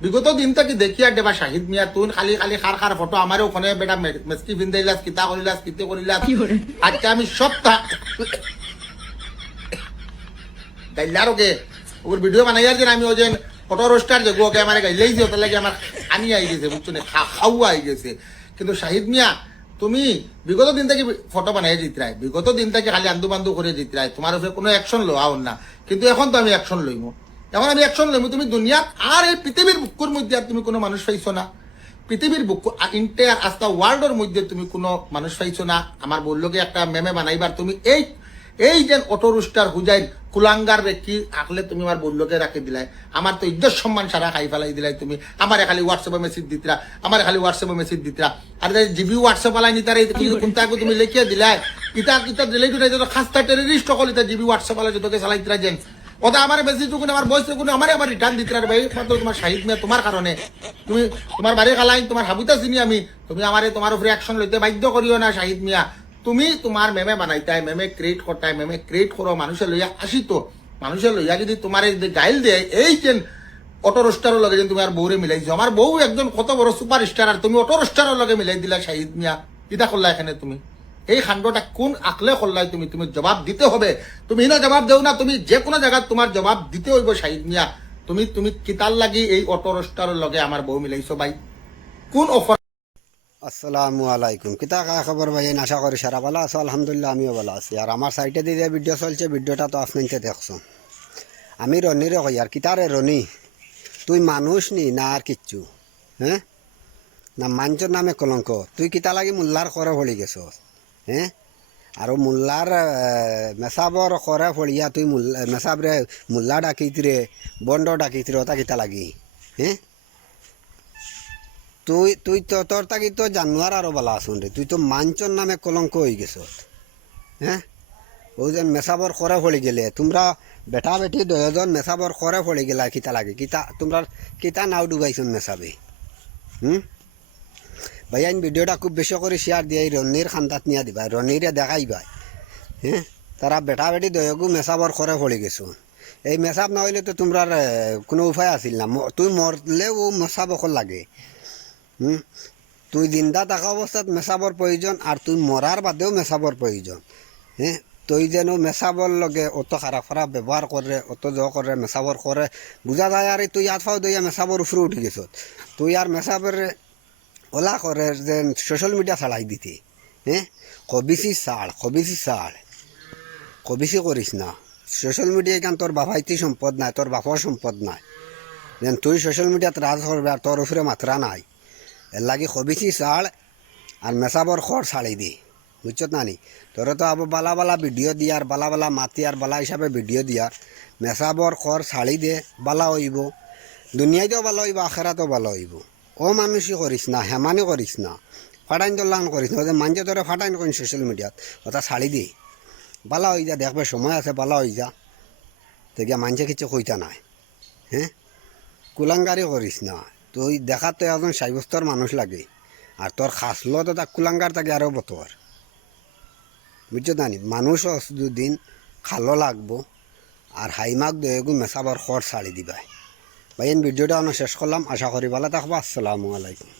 বিগত দিন থেকে দেখি আর দেবা শাহিদ মিয়া তুই খালি খালি খার খার ফটো আমারও ওখানে বেটা মেসকি ভিন্দাইলাস কিতা করিলাস কিতে করিলাস আজকে আমি সপ্তাহ গাইলার ওকে ওর ভিডিও বানাইয়ার যে আমি ওই যে ফটো রোস্টার যে গোকে আমার গাইলেই যে ওটার লাগে আমার আনি আই গেছে বুঝছো না খাওয়া আই গেছে কিন্তু শাহিদ মিয়া তুমি বিগত দিন থেকে ফটো বানাই জিতরাই বিগত দিন থেকে খালি আন্দু বান্দু করে জিতরাই তোমার উপরে কোনো অ্যাকশন লওয়া না কিন্তু এখন তো আমি অ্যাকশন লইব এখন আমি অ্যাকশন লইব তুমি দুনিয়া আর এই পৃথিবীর বুকুর মধ্যে আর তুমি কোনো মানুষ পাইছো না পৃথিবীর বুক ইন্টায়ার আস্তা ওয়ার্ল্ডের মধ্যে তুমি কোনো মানুষ পাইছো না আমার বললোকে একটা মেমে বানাইবার তুমি এই এই যে অটো রুস্টার হুজাইন কুলাঙ্গার রে কি আকলে তুমি আমার বললোকে রাখি দিলাই আমার তো ইজ্জত সম্মান সারা খাই ফেলাই দিলাই তুমি আমার খালি হোয়াটসঅ্যাপে মেসেজ দিতরা আমার খালি হোয়াটসঅ্যাপে মেসেজ দিতরা আর জিবি হোয়াটসঅ্যাপ আলাই নি তারে কোনটাকে তুমি লিখিয়ে দিলাই ইটা ইটা দিলাই তো খাস্তা টেররিস্ট কল ইটা জিবি হোয়াটসঅ্যাপ আলাই যতকে চালাই দিতরা যেন ওটা আমার মেসেজ কোনো আমার ভয়েস কোনো আমার আবার রিটার্ন দিতরা ভাই মাত্র তোমার শাহিদ মিয়া তোমার কারণে তুমি তোমার বাড়ি খালাই তোমার হাবুতা চিনি আমি তুমি আমারে তোমার উপরে অ্যাকশন লইতে বাধ্য করিও না শাহিদ মিয়া তুমি তোমার মেমে বানাইতাই মেমে ক্রিয়েট করতাই মেমে ক্রিয়েট করো মানুষের লইয়া আসিত মানুষের লইয়া যদি তোমার গাইল দেয় এই যে অটো রোস্টারের লগে তুমি আর বউরে মিলাইছো আমার বউ একজন কত বড় সুপার স্টার আর তুমি অটো রোস্টারের লগে মিলাই দিলা শাহিদ মিয়া ইটা করলা এখানে তুমি এই খান্ডটা কোন আকলে করলাই তুমি তুমি জবাব দিতে হবে তুমি না জবাব দেও না তুমি যে কোনো জায়গায় তোমার জবাব দিতে হইব শাহিদ মিয়া তুমি তুমি কিতার লাগি এই অটো রোস্টারের লগে আমার বউ মিলাইছো ভাই কোন অফার আসসালামু আলাইকুম কিতা কা খবর ভাই আশা করি সারা ভালো আছো আলহামদুলিল্লাহ আমিও ভালো আছি আর আমার সাইটে দিয়ে ভিডিও চলছে ভিডিওটা তো আপনাকে দেখছো আমি রনিরে কই আর কিতারে রনি তুই মানুষ নি না আর কিচ্ছু হ্যাঁ না মানুষের নামে কলঙ্ক তুই কিতা লাগি মোল্লার করে ফলি গেছ হ্যাঁ আর মোল্লার মেসাবর করে ফলিয়া তুই মেসাবরে মোল্লা ডাকিতরে বন্ড ডাকিতরে ওটা কিতা লাগি হ্যাঁ তুই তুই তো তোর তাকি তো জানুয়ার আরো বালা আসুন রে তুই তো মাঞ্চর নামে কলঙ্ক হয়ে গেছ হ্যাঁ ওই যে মেসাবর করে ফলি গেলে তোমরা বেটা বেটি দুজন মেসাবর করে ফলি গেলা কিতা লাগে কিতা তোমরা কিতা নাও ডুবাইছুন মেসাবে ভাই আইন ভিডিওটা খুব বেশি করে শেয়ার দিয়ে রনির খান্দাত নিয়ে দিবা রনিরে দেখাইবা হ্যাঁ তারা বেটা বেটি দয়গু মেসাবর করে ফলি গেছো এই মেসাব না হইলে তো তোমরা কোনো উপায় আছিল না তুই মরলেও মেসাব অকল লাগে তুই জিন্দা থাকা অবস্থাত মেসাবর প্রয়োজন আর তুই মরার বাদেও মেসাবর প্রয়োজন হ্যাঁ তুই যেন মেসাবর লগে অত খারাপ খারাপ ব্যবহার করে অত করে মেসাবর করে বুঝা যায় আর তুই হাত ফাও দইয়া মেসাবর উপরে উঠে গেছ তুই আর মেসাবর ওলা করে যে সোশ্যাল মিডিয়া ছাড়াই দিতে হ্যাঁ কবিসি কবিসি করিস না সোশ্যাল মিডিয়ায় কারণ তোর বাবাইতি সম্পদ নাই তোর বাপর সম্পদ নাই যেন তুই সোশ্যাল মিডিয়াত রাজ করবে আর তোর উপরে মাত্রা নাই এর লাগে খবিছি ছাড় আর মেসাবর খড় ছাড়ি দি বুঝছত না নি তোর তো আবার বালা বালা ভিডিও দিয়ার বালা বালা মাতি আর বালা হিসাবে ভিডিও দিয়ার মেসাবর খড় ছাড়ি দে বালা হইব দুনিয়াতেও ভালো হইব আখেরাতেও ভালো হইব ও মানুষই করিস না হেমানি করিস না ফাটাইন দোল্লান করিস না মানুষে তোরে ফাটাইন করিস সোশ্যাল মিডিয়াত ওটা ছাড়ি দি বালা হয়ে যা দেখবে সময় আছে বালা হয়ে যা তো গিয়া মানুষে কিছু কইতা নাই হ্যাঁ কুলাঙ্গারি করিস না তুই দেখার তো একজন সাব্যস্তর মানুষ লাগে আর তোর খাসলো তো তার কুলাঙ্গার থাকে আরও বতর বুঝছো জানি মানুষ দুদিন খালো লাগবো আর হাইমাক দয়েগু মেসাবার খড় ছাড়ি দিবা ভাই ভিডিওটা অনেক শেষ করলাম আশা করি ভালো থাকবো আসসালামু আলাইকুম